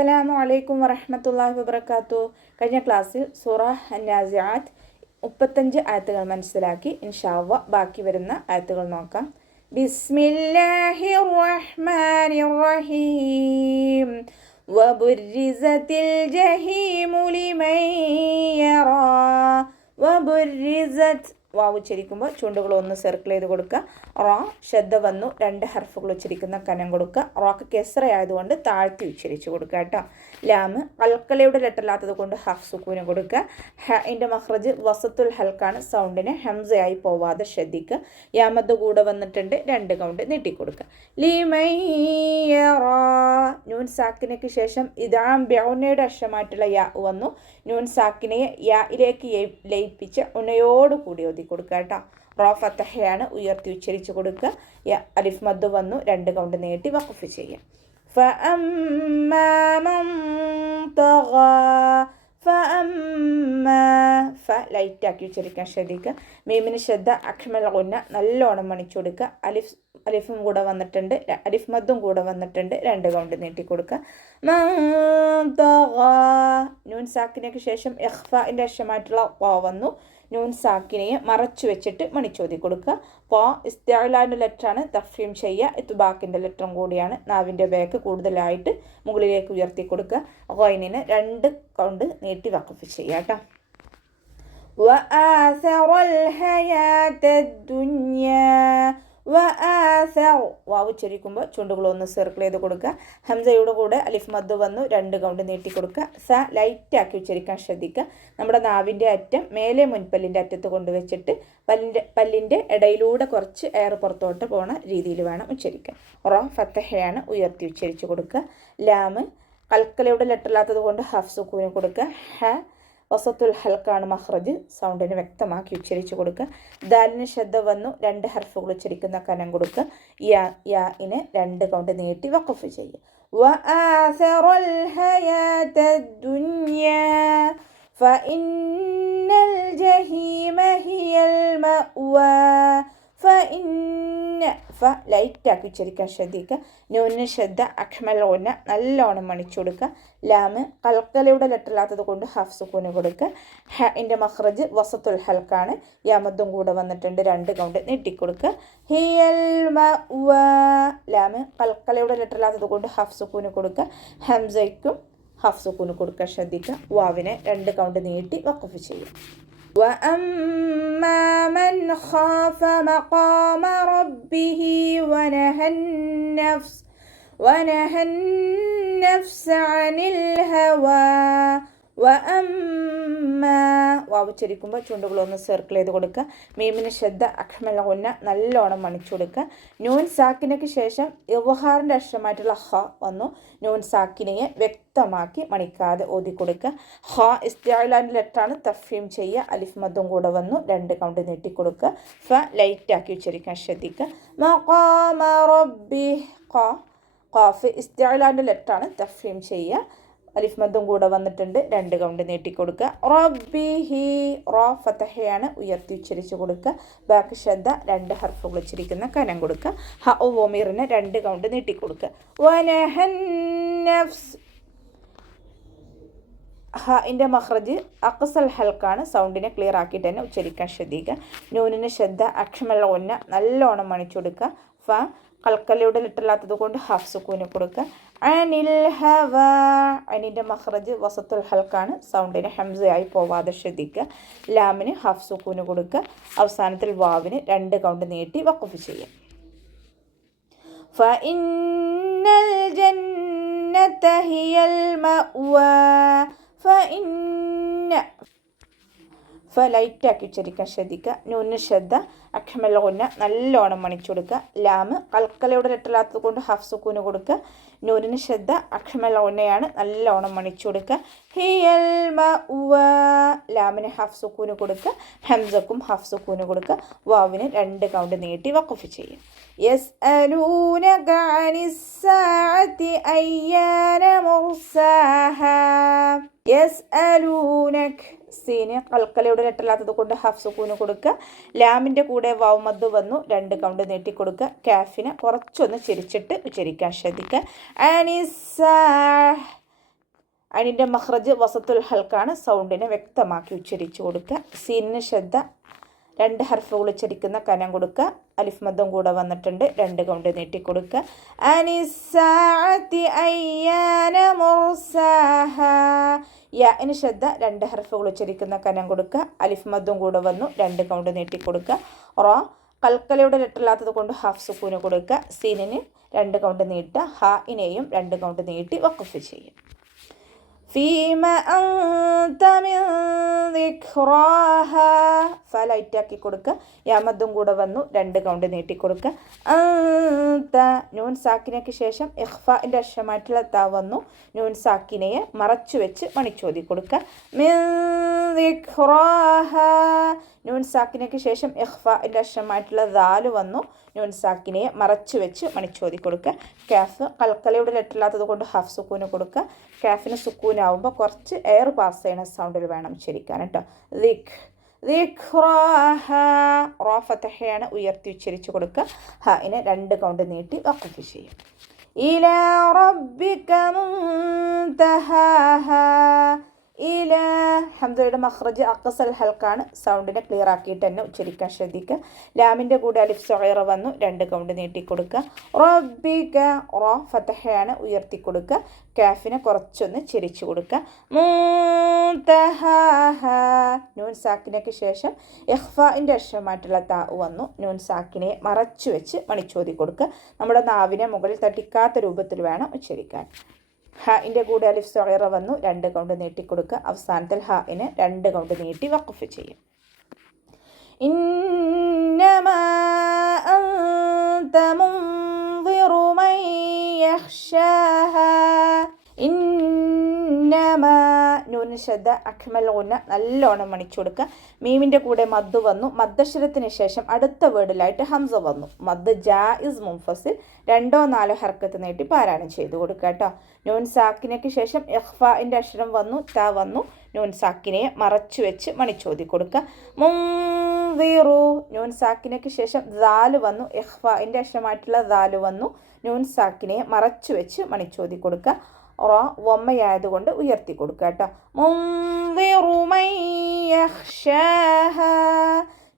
അസ്സലാമു അലൈക്കും വറഹ്മത്തുള്ളാഹി വബറകാതുഹു. കഴിഞ്ഞ ക്ലാസ്സിൽ സൂറ അൻ-നാസിആത്ത് 35 ആയത്തുകൾ മനസ്സിലാക്കി. ഇൻഷാ അല്ലാഹ് ബാക്കി വരുന്ന ആയത്തുകൾ നോക്കാം. ബിസ്മില്ലാഹിർ റഹ്മാനിർ റഹീം. വബുർരിസത്തിൽ ജഹീമു ലിമൻ യറാ. വബുർരിസത്ത് വാവ് ഉച്ചരിക്കുമ്പോൾ ചുണ്ടുകൾ ഒന്ന് സർക്കിൾ ചെയ്ത് കൊടുക്കുക. റ ശബ്ദ വന്നു 2 ഹർഫുകൾ ഉച്ചരിക്കുന്ന കനം കൊടുക്കുക. റോക്ക് കെസ്റയായതുകൊണ്ട് താഴ്ത്തി ഉച്ചരിച്ച് കൊടുക്കുക കേട്ടോ. ലാമ് കൽക്കലയുടെ ലെറ്ററില്ലാത്തത് കൊണ്ട് ഹഫ് സുക്കൂന് കൊടുക്കുക. ഹൻ്റെ മഖ്റജ് വസത്തുൽ ഹൽക്കാണ്, സൗണ്ടിന് ഹംസയായി പോവാതെ ശ്രദ്ധിക്കുക. യാമത്ത് കൂടെ വന്നിട്ടുണ്ട്, 2 കൗണ്ട് നീട്ടിക്കൊടുക്കുക. ലിമയ്യറാ നൂൻ സാക്കിനയ്ക്ക് ശേഷം ഇദാം ബൗനയുടെ അക്ഷരമായിട്ടുള്ള യാ വന്നു. നൂൻ സാക്കിനെ യായിലേക്ക് ലയിപ്പിച്ച് ഉണയോട് കൂടി ഓതി കൊടുക്കുക കേട്ടോ. റോ ഫത്തഹയാണ്, ഉയർത്തി ഉച്ചരിച്ച് കൊടുക്കുക. അലിഫ് മദ് വന്നു, 2 കൗണ്ട് നീട്ടി വഖഫ് ചെയ്യാം. ഫഅമ്മാ മൻ തഗാ. ഫ ലൈറ്റാക്കി ഉച്ചരിക്കാൻ ശ്രദ്ധിക്കുക. മീമിന് ശ്രദ്ധ അഖ്മൽ ഗുന്ന നല്ലോണം മണിച്ചു കൊടുക്കുക. അലിഫും കൂടെ വന്നിട്ടുണ്ട്, അലിഫ് മദ്ദും കൂടെ വന്നിട്ടുണ്ട്, 2 കൗണ്ട് നീട്ടി കൊടുക്കുക. നൂൻ സാക്കിനയ്ക്ക് ശേഷം ഇഖ്ഫാഇൻ്റെ അക്ഷരമായിട്ടുള്ള വാ വന്നു. നൂൻ സാക്കിനെയെ മറച്ചു വെച്ചിട്ട് മണിച്ചോതി കൊടുക്കുക. പോ ഇസ്തിഅലാൻ്റെ ലെറ്ററാണ്, തഫ്ഹീം ചെയ്യുക. ഇത്ബാക്കിൻ്റെ ലെറ്ററും കൂടിയാണ്. നാവിൻ്റെ ബാക്ക് കൂടുതലായിട്ട് മുകളിലേക്ക് ഉയർത്തി കൊടുക്കുക. ഗൈനിന് 2 കൗണ്ട് നീട്ടി വഖഫ് ചെയ്യുക കേട്ടോ. വആസറൽ ഹയാത്തദ് ദുനിയാ. വാവ് ഉച്ചരിക്കുമ്പോൾ ചുണ്ടുകളൊന്ന് സർക്കിൾ ചെയ്ത് കൊടുക്കുക. ഹംസയുടെ കൂടെ അലിഫ് മദ് വന്നു, 2 കൗണ്ട് നീട്ടി കൊടുക്കുക. സ ലൈറ്റാക്കി ഉച്ചരിക്കാൻ ശ്രദ്ധിക്കുക. നമ്മുടെ നാവിൻ്റെ അറ്റം മേലെ മുൻപല്ലിൻ്റെ അറ്റത്ത് കൊണ്ടുവച്ചിട്ട് പല്ലിൻ്റെ ഇടയിലൂടെ കുറച്ച് എയർ പുറത്തോട്ട് പോണ രീതിയിൽ വേണം ഉച്ചരിക്കാൻ. റോ ഫത്തഹയാണ്, ഉയർത്തി ഉച്ചരിച്ച് കൊടുക്കുക. ലാമ് കൽക്കലയുടെ ലെറ്ററില്ലാത്തത് കൊണ്ട് ഹഫ് സുക്കൂന് കൊടുക്കുക. ഹ വസത്തുൽ ഹൽക്കാണ് മഖ്റജ്, സൗണ്ടിന് വ്യക്തമാക്കി ഉച്ചരിച്ച് കൊടുക്കുക. ദാലിന് ശബ്ദ വന്നു, 2 ഹർഫുകൾ ഉച്ചരിക്കുന്ന കനം കൊടുക്കുക. യാഇന് 2 കൗണ്ട് നീട്ടി വഖഫ് ചെയ്യുക. വആസറൽ ഹയാത്തദ് ദുനിയാ ഫഇന്നൽ ജഹീമ ഹിയൽ മഅ്വാ. ലൈറ്റാക്കി ഉച്ചരിക്കാൻ ശ്രദ്ധിക്കുക. നൂനിന് ശ്രദ്ധ അഖ്മൽ ഗുന്ന നല്ലോണം മണിച്ചു കൊടുക്കുക. ലാമ് കൽക്കലയുടെ ലെറ്ററില്ലാത്തത് കൊണ്ട് ഹഫ് സുക്കൂന് കൊടുക്കുക. ഹൻ്റെ മഖ്റജ് വസത്തുൽ ഹൽക്കാണ്, യാമദ്ദും കൂടെ വന്നിട്ടുണ്ട്, 2 കൗണ്ട് നീട്ടിക്കൊടുക്കുക. ഹിയൽ മഅ്വാ. ലാമ് കൽക്കലയുടെ ലെറ്ററില്ലാത്തത് കൊണ്ട് ഹഫ് സുക്കൂന് കൊടുക്കുക. ഹംസയ്ക്കും ഹഫ് സുക്കൂന് കൊടുക്കാൻ ശ്രദ്ധിക്കുക. വാവിനെ 2 കൗണ്ട് നീട്ടി വഖഫ് ചെയ്യുക. وأما من خاف مقام ربه ونهى النفس عن الهوى. വാവ് ഉച്ചരിക്കുമ്പോൾ ചുണ്ടുകളൊന്ന് സർക്കിൾ ചെയ്ത് കൊടുക്കുക. മീമിന് ശ്രദ്ധ അഖ്മൽ ഗുന്ന നല്ലോണം മണിച്ചു കൊടുക്കുക. നൂൻ സാക്കിനയ്ക്ക് ശേഷം ഇവ്ഹാറിൻ്റെ അക്ഷരമായിട്ടുള്ള ഹ വന്നു. നൂൻ സാക്കിനെയെ വ്യക്തമാക്കി മണിക്കാതെ ഓതി കൊടുക്കുക. ഹ ഇസ്തിഅലാൻ്റെ ലെറ്ററാണ്, തഫ്ഹീം ചെയ്യുക. അലിഫ് മദ്ദും കൂടെ വന്നു, 2 കൗണ്ട് നീട്ടി കൊടുക്കുക. ഫ ലൈറ്റാക്കി ഉച്ചരിക്കാൻ ശ്രദ്ധിക്കുക. മഖാമ റബ്ബിഹ്. ഖാഫ് ഇസ്തിഅലാൻ്റെ ലെറ്ററാണ്, തഫ്ഹീം ചെയ്യുക. അലിഫ് മദ്ദും കൂടെ വന്നിട്ടുണ്ട്, 2 കൗണ്ട് നീട്ടിക്കൊടുക്കുക. റബ്ബിഹി. റോ ഫത്തഹയാണ്, ഉയർത്തി ഉച്ചരിച്ച് കൊടുക്കുക. ബാക്ക് ശ്രദ്ധ 2 ഹർഫുകൾ ഉച്ചരിക്കുന്ന കനം കൊടുക്കുക. ഹ വമീറിന് 2 കൗണ്ട് നീട്ടിക്കൊടുക്കുക. വനഹൻ നഫ്സ്. ഹൻ്റെ മഖ്റജ് അഖ്സൽ ഹൽക്കാണ്, സൗണ്ടിനെ ക്ലിയർ ആക്കിയിട്ട് തന്നെ ഉച്ചരിക്കാൻ ശ്രദ്ധിക്കുക. നൂനിന് ശ്രദ്ധ അഖ്മൽ ഗുന്ന നല്ലോണം മണിച്ചു കൊടുക്കുക. ഫ കൽക്കലയുടെ ലിറ്ററില്ലാത്തത് കൊണ്ട് ഹഫ് സുക്കൂന് കൊടുക്കുക. അനിൽ ഹവ. അനിൻ്റെ മഖ്റജ് വസത്തുൽ ഹൽക്കാണ്, സൗണ്ടിന് ഹംസയായി പോവാതെ ശ്രദ്ധിക്കുക. ലാമിന് ഹഫ് സുക്കൂന് കൊടുക്കുക. അവസാനത്തിൽ വാവിന് 2 കൗണ്ട് നീട്ടി വഖഫ് ചെയ്യുക. ഫഇന്നൽ ജന്നത ഹിയൽ മഅ്വാ. ലൈറ്റാക്കി ഉച്ചരിക്കാൻ ശ്രദ്ധിക്കുക. നൂനിന് ശ്രദ്ധ അഖ്മൽ ഗുന്ന നല്ലോണം മണിച്ചു കൊടുക്കുക. ലാമ് കൽക്കലയുടെ ലെറ്ററില്ലാത്തത് കൊണ്ട് ഹഫ് സുക്കൂന് കൊടുക്കുക. നൂനിന് ശ്രദ്ധ അഖ്മൽ ഗുന്നയാണ്, നല്ലോണം മണിച്ചു കൊടുക്കുക. ഹിയൽ മഅ്വാ. ലാമിന് ഹഫ് സുക്കൂന് കൊടുക്കുക. ഹംസക്കും ഹഫ് സുക്കൂന് കൊടുക്കുക. വാവിന് 2 കൗണ്ട് നീട്ടി വഖഫ് ചെയ്യുക. യസ്അലൂനക അനിസ്സാഅതി അയ്യാന മുർസാഹാ. യസ്അലൂനക. സീന് കൽക്കലയുടെ ലെറ്ററില്ലാത്തത് കൊണ്ട് ഹഫ് സുക്കൂന് കൊടുക്കുക. ലാമിൻ്റെ കൂടെ വാവ് മദ് വന്നു, 2 കൗണ്ട് നീട്ടിക്കൊടുക്കുക. കാഫിനെ കുറച്ചൊന്ന് ചിരിച്ചിട്ട് ഉച്ചരിക്കാൻ ശ്രദ്ധിക്കുക. അനിസ്സാ. അതിൻ്റെ മഖ്റജ് വസത്തുൽ ഹൽക്കാണ്. സൗണ്ടിനെ വ്യക്തമാക്കി ഉച്ചരിച്ചു കൊടുക്കുക. സീനിന് ശ്രദ്ധ, 2 ഹർഫുകൾ ഉച്ചരിക്കുന്ന കനം കൊടുക്കുക. അലിഫ് മദ്ദും കൂടെ വന്നിട്ടുണ്ട്, 2 കൗണ്ട് നീട്ടിക്കൊടുക്കുക. അനിസ്സാഅത്തി അയ്യാന മുർസാഹ. യാഇന് ശ്രദ്ധ, 2 ഹർഫുകൾ ഉച്ചരിക്കുന്ന കനം കൊടുക്കുക. അലിഫ് മദ്ദും കൂടെ വന്നു, 2 കൗണ്ട് നീട്ടിക്കൊടുക്കുക. റ കൽക്കലയുടെ ലെറ്ററില്ലാത്തത് കൊണ്ട് ഹാഫ് സുക്കൂന് കൊടുക്കുക. സീനിന് 2 കൗണ്ട് നീട്ടുക. ഹാഇനെയും 2 കൗണ്ട് നീട്ടി വഖഫ് ചെയ്യും. ഫീമ അൻത മിൻ ദിക്റാഹ. ഫ ലൈറ്റാക്കി കൊടുക്കുക. യാമദ്ദും കൂടെ വന്നു, 2 കൗണ്ട് നീട്ടിക്കൊടുക്കുക. അൻത നൂൻ സാക്കിനയ്ക്ക് ശേഷം ഇഖ്ഫാഇൻ്റെ അക്ഷരമായിട്ടുള്ള ത വന്നു. നൂൻ സാക്കിനയെ മറച്ചു വെച്ച് മണിച്ചോതി കൊടുക്കുക. മിൻ ദിക്റാഹ. നൂൻ സാക്കിനയ്ക്ക് ശേഷം ഇഖ്ഫാഇൻ്റെ അക്ഷരമായിട്ടുള്ള ദാല് വന്നു. നൂൻ സാക്കിനയെ മറച്ചു വെച്ച് മണിച്ചോതി കൊടുക്കുക. കാഫ് കൽക്കലയുടെ ലെറ്ററില്ലാത്തത് കൊണ്ട് ഹാഫ് സുക്കൂന് കൊടുക്കുക. കാഫിന് സുക്കൂനാവുമ്പോൾ കുറച്ച് എയർ പാസ് ചെയ്യുന്ന സൗണ്ടിൽ വേണം ഉച്ചരിക്കാൻ കേട്ടോ. ദിക്റാഹ. റ ഫതഹയാണ്, ഉയർത്തി ഉച്ചരിച്ചു കൊടുക്കുക. ഹാഇനെ 2 കൗണ്ട് നീട്ടി വഖഫ് ചെയ്യും. ഇലാ റബ്ബിക മുൻതഹാഹ. ഇല ഹംസയുടെ മഖ്റജ് അഖ്സൽ ഹൽക്കാണ്. സൗണ്ടിനെ ക്ലിയർ ആക്കിയിട്ട് തന്നെ ഉച്ചരിക്കാൻ ശ്രദ്ധിക്കുക. ലാമിൻ്റെ കൂടെ അലിഫ് സഗീറ വന്നു, 2 കൗണ്ട് നീട്ടിക്കൊടുക്കുക. റബ്ബിക. റ ഫതഹയാണ്, ഉയർത്തി കൊടുക്കുക. കാഫിനെ കുറച്ചൊന്ന് ചെരിച്ചു കൊടുക്കുക. മുൻതഹാഹ. നൂൻ സാക്കിനയ്ക്ക് ശേഷം ഇഖ്ഫാഇൻ്റെ അക്ഷരമായിട്ടുള്ള താ വന്നു. നൂൻ സാക്കിനെ മറച്ചു വെച്ച് മണിച്ചോതി കൊടുക്കുക. നമ്മുടെ നാവിനെ മുകളിൽ തട്ടിക്കാത്ത രൂപത്തിൽ വേണം ഉച്ചരിക്കാൻ. ഹാഇൻ്റെ കൂടെ അലിഫ് സഗീറ വന്നു, 2 കൗണ്ട് നീട്ടിക്കൊടുക്കുക. അവസാനത്തിൽ ഹാഇനെ 2 കൗണ്ട് നീട്ടി വഖഫ് ചെയ്യും. ഇന്നമാ അൻത മുൻദിറു മൻ യഖ്ശാഹ. ഇന്നമാ നൂൻ ശ്രദ്ധ, അഖ്മൽ ഗുന്ന നല്ലോണം മണിച്ചു കൊടുക്കുക. മീമിൻ്റെ കൂടെ മദ് വന്നു. മദ്ദക്ഷരത്തിന് ശേഷം അടുത്ത വേർഡിലായിട്ട് ഹംസ വന്നു. മദ് ജായിസ് മുൻഫസിൽ 2-4 ഹർക്കത്ത് നീട്ടി പാരായണം ചെയ്തു കൊടുക്കുക കേട്ടോ. നൂൻ സാക്കിനയ്ക്ക് ശേഷം ഇഖ്ഫാഇൻ്റെ അക്ഷരം വന്നു, ത വന്നു. നൂൻ സാക്കിനെ മറച്ചു വെച്ച് മണിച്ചോതി കൊടുക്കുക. മുൻദിറു. നൂൻ സാക്കിനയ്ക്ക് ശേഷം ദാല് വന്നു. ഇഖ്ഫാഇൻ്റെ അക്ഷരമായിട്ടുള്ള ദാല് വന്നു. നൂൻ സാക്കിനെ മറച്ചു വെച്ച് മണിച്ചോതി കൊടുക്കുക. റ വമ്മയായതുകൊണ്ട് ഉയർത്തി കൊടുക്കുക കേട്ടോ. മുൻദിറു മൻ യഖ്ശാഹ.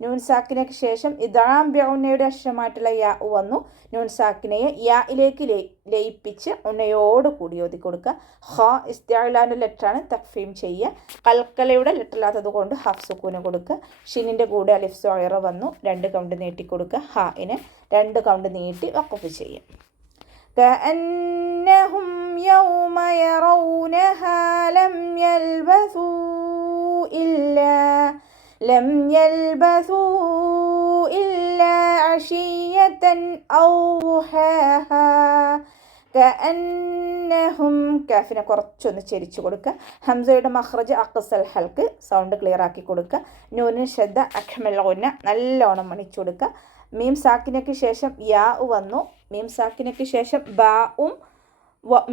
നൂൻ സാക്കിനയ്ക്ക് ശേഷം ഇദ്ഗാം ബിഉന്നയുടെ അക്ഷരമായിട്ടുള്ള യാ വന്നു. നൂൻ സാക്കിനയെ യായിലേക്ക് ലയിപ്പിച്ച് ഉന്നയോട് കൂടി ഓതി കൊടുക്കുക. ഹ ഇസ്തിഅലാൻ്റെ ലെറ്ററാണ്, തഖ്ഫീം ചെയ്യുക. കൽക്കലയുടെ ലെറ്ററില്ലാത്തത് കൊണ്ട് ഹാഫ് സുക്കൂന് കൊടുക്കുക. ഷിനിൻ്റെ കൂടെ അലിഫ് സഗീറ വന്നു, 2 കൗണ്ട് നീട്ടി കൊടുക്കുക. ഹാഇനെ 2 കൗണ്ട് നീട്ടി വഖഫ് ചെയ്യുക. كأنهم يوم يرونها لم يلبثوا إلا عشية أو ضحاها. كأنهم കാഫിനെ കുറച്ചൊന്ന് ചെരിച്ചു കൊടുക്കുക. ഹംസയുടെ മഖ്റജ് അഖ്സൽ ഹൽക്ക്, സൗണ്ട് ക്ലിയർ ആക്കി കൊടുക്കുക. നൂനിന് ശ്രദ്ധ, അഖ്മൽ ഗുന്ന നല്ലോണം മണിച്ചു കൊടുക്കുക. മീം സാക്കിനയ്ക്ക് ശേഷം യാ വന്നു. മീം സാക്കിനയ്ക്ക് ശേഷം ബാവും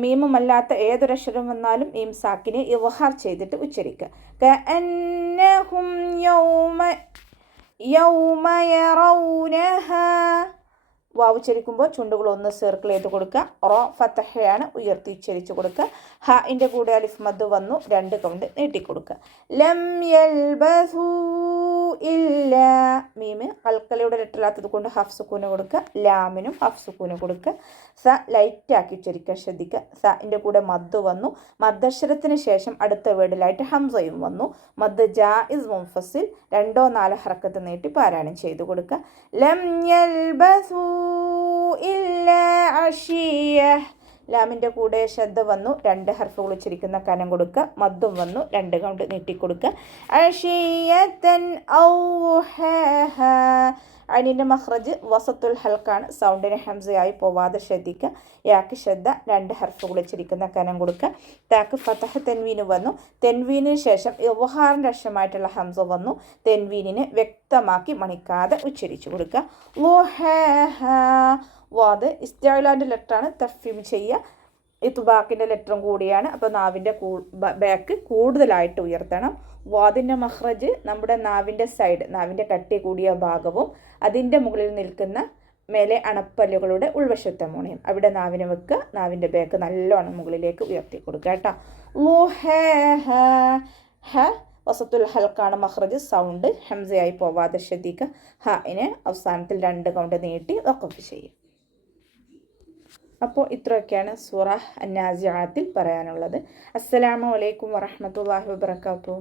മീമുമല്ലാത്ത ഏതൊരക്ഷരം വന്നാലും മീം സാക്കിനെ ഇവഹാർ ചെയ്തിട്ട് ഉച്ചരിക്കുക. കഅന്നഹും യൗമ യറൗനഹാ. വാവ് ഉച്ചരിക്കുമ്പോൾ ചുണ്ടുകൾ ഒന്ന് സർക്കിൾ ചെയ്ത് കൊടുക്കുക. റ ഫതഹയാണ്, ഉയർത്തി ഉച്ചരിച്ചു കൊടുക്കുക. ഹാഇൻ്റെ കൂടെ അലിഫ് മദ് വന്നു, 2 കൗണ്ട് നീട്ടിക്കൊടുക്കുക. ലം യൽബസൂ ഇല്ല. മീമ് കൽക്കലയുടെ ലെറ്ററില്ലാത്തത് കൊണ്ട് ഹാഫ് സുക്കൂന് കൊടുക്കുക. ലാമിനും ഹാഫ് സുക്കൂന് കൊടുക്കുക. സ ലൈറ്റാക്കി ഉച്ചരിക്കാൻ ശ്രദ്ധിക്കുക. സഇൻ്റെ കൂടെ മദ് വന്നു. മദ്ദക്ഷരത്തിന് ശേഷം അടുത്ത വേർഡിലായിട്ട് ഹംസയും വന്നു. മദ് ജായിസ് മുൻഫസിൽ 2-4 ഹർക്കത്ത് നീട്ടി പാരായണം ചെയ്തു കൊടുക്കുക. ലം യൽബസൂ ഇല്ല അശിയ. ലാമിൻ്റെ കൂടെ ശബ്ദ വന്നു, 2 ഹർഫുകൾ ഉച്ചരിക്കുന്ന കനം കൊടുക്കുക. മദ്ദും വന്നു, 2 കൗണ്ട് നീട്ടിക്കൊടുക്കുക. അശിയത്തൻ ഔ ഹാഹ. അതിൻ്റെ മഖ്റജ് വസത്തുൽ ഹൽക്കാണ്. സൗണ്ടിനെ ഹംസയായി പോവാതെ ശ്രദ്ധിക്കുക. യാക്ക് ശ്രദ്ധ, 2 ഹർഫുകൾ ഉച്ചരിക്കുന്ന കനം കൊടുക്കുക. താക്ക് ഫതഹ് തെൻവീന് വന്നു. തെൻവീനിന് ശേഷം ഇദ്ഗാറിൻ്റെ അക്ഷരമായിട്ടുള്ള ഹംസ വന്നു. തെൻവീനിനെ വ്യക്തമാക്കി മണിക്കാതെ ഉച്ചരിച്ചു കൊടുക്കുക. ളുഹാഹ. വാദ് ഇസ്തിഅലാൻ്റെ ലെറ്ററാണ്, തഫ്ഫീം ചെയ്യുക. ഇത്ബാക്കിൻ്റെ ലെറ്ററും കൂടിയാണ്. അപ്പോൾ നാവിൻ്റെ ബാക്ക് കൂടുതലായിട്ട് ഉയർത്തണം. വാദിൻ്റെ മഖ്റജ് നമ്മുടെ നാവിൻ്റെ സൈഡ്, നാവിൻ്റെ കട്ടി കൂടിയ ഭാഗവും അതിൻ്റെ മുകളിൽ നിൽക്കുന്ന മേലെ അണപ്പല്ലുകളുടെ ഉൾവശത്തെ മോണയും അവിടെ നാവിനെ വെക്കുക. നാവിൻ്റെ ബാക്ക് നല്ലോണം മുകളിലേക്ക് ഉയർത്തി കൊടുക്കുക കേട്ടോ. വസത്തുൽ ഹൽക്കാണ് മഖ്റജ്. സൗണ്ട് ഹംസയായി പോവാതെ ശ്രദ്ധിക്കുക. ഹാഇനെ അവസാനത്തിൽ 2 കൗണ്ട് നീട്ടി വഖഫ് ചെയ്യും. അപ്പോൾ ഇത്രയൊക്കെയാണ് സൂറ അന്നാസിആത്തിൽ പറയാനുള്ളത്. അസ്സലാമു അലൈക്കും വറഹ്മത്തുള്ളാഹി വബറകാതുഹു.